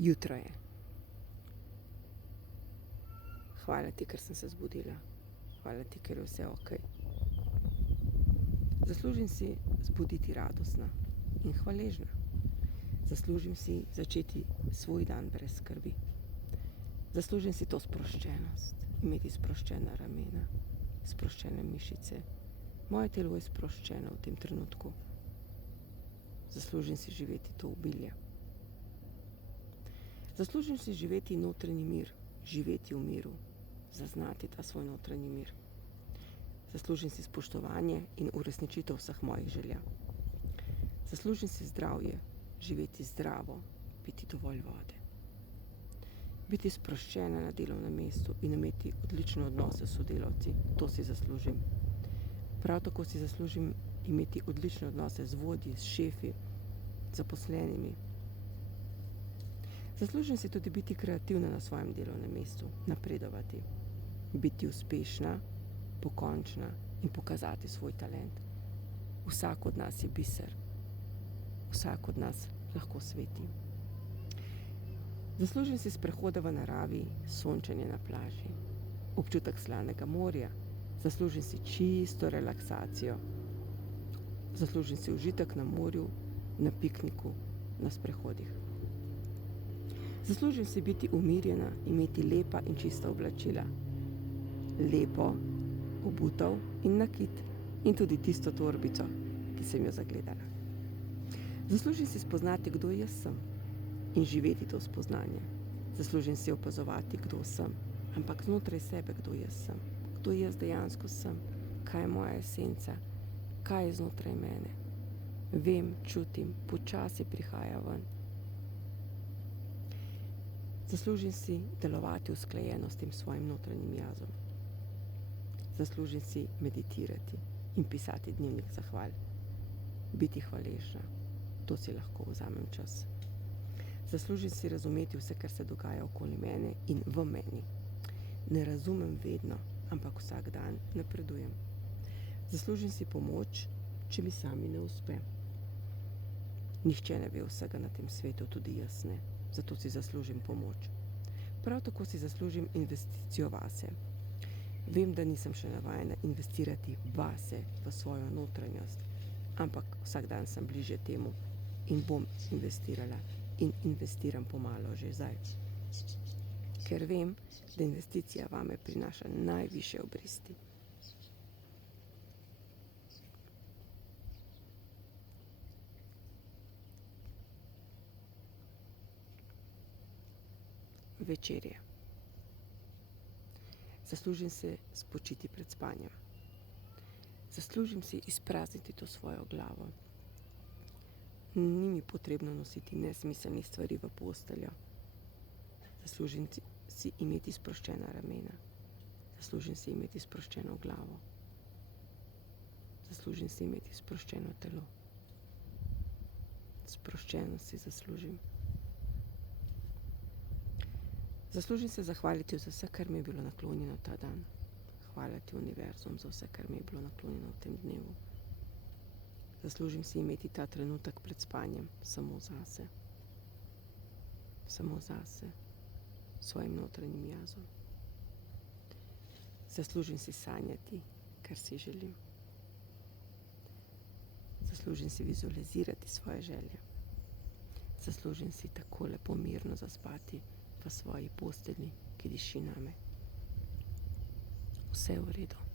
Jutro je. Hvala ti, ker sem se zbudila. Hvala ti, ker je vse ok. Zaslužim si zbuditi radostna in hvaležna. Zaslužim si začeti svoj dan brez skrbi. Zaslužim si to sproščenost, imeti sproščena ramena, sproščene mišice. Moje telo je sproščeno v tem trenutku. Zaslužim si živeti to obilje. Zaslužim si živeti notranji mir, živeti v miru, zaznati ta svoj notranji mir. Zaslužim si spoštovanje in uresničitev vseh mojih želja. Zaslužim si zdravje, živeti zdravo, piti dovolj vode. Biti sproščena na delovnem mestu in imeti odlične odnose s sodelavci, to si zaslužim. Prav tako si zaslužim imeti odlične odnose z vodji, s šefi, zaposlenimi. Zaslužim si tudi biti kreativna na svojem delovnem mestu, napredovati, biti uspešna, pokončna in pokazati svoj talent. Vsak od nas je biser. Vsak od nas lahko sveti. Zaslužim si sprehoda v naravi, sončenje na plaži, občutek slanega morja. Zaslužim si čisto relaksacijo. Zaslužim si užitek na morju, na pikniku, na sprehodih. Zaslužim si biti umirjena, imeti lepa in čista oblačila. Lepo, obutev in nakit in tudi tisto torbico, ki sem jo zagledala. Zaslužim si spoznati, kdo jaz sem in živeti to spoznanje. Zaslužim si opazovati, kdo sem, ampak znotraj sebe, kdo jaz sem. Kdo jaz dejansko sem, kaj je moja esenca, kaj je znotraj mene. Vem, čutim, počasi prihaja ven. Zaslužim si delovati usklajeno s tem svojim notranjim jazom. Zaslužim si meditirati in pisati dnevnik zahval. Biti hvaležna, to si lahko vzamem čas. Zaslužim si razumeti vse, kar se dogaja okoli mene in v meni. Ne razumem vedno, ampak vsak dan napredujem. Zaslužim si pomoč, če mi sami ne uspe. Nihče ne ve vsega na tem svetu, tudi jaz ne. Zato si zaslužim pomoč. Prav tako si zaslužim investicijo vase. Vem, da nisem še navajena investirati vase, v svojo notranjost, ampak vsak dan sem bliže temu in bom investirala in investiram pomalo že zdaj. Ker vem, da investicija vame prinaša najvišje obresti. Večerje. Zaslužim se spočiti pred spanjem. Zaslužim si izprazniti to svojo glavo. Ni mi potrebno nositi nesmiselnih stvari v posteljo. Zaslužim si imeti sproščena ramena. Zaslužim si imeti sproščeno glavo. Zaslužim si imeti sproščeno telo. Sproščenost si zaslužim. Zaslužim se zahvaliti za vse, kar mi je bilo naklonjeno ta dan. Hvala ti, univerzum, za vse, kar mi je bilo naklonjeno v tem dnevu. Zaslužim si imeti ta trenutek pred spanjem samo zase. Samo zase, svojim notranjim jazom. Zaslužim si sanjati, kar si želim. Zaslužim si vizualizirati svoje želje. Zaslužim si tako lepo mirno zaspati v svoji postelji, ki diši name. Vse je v redu.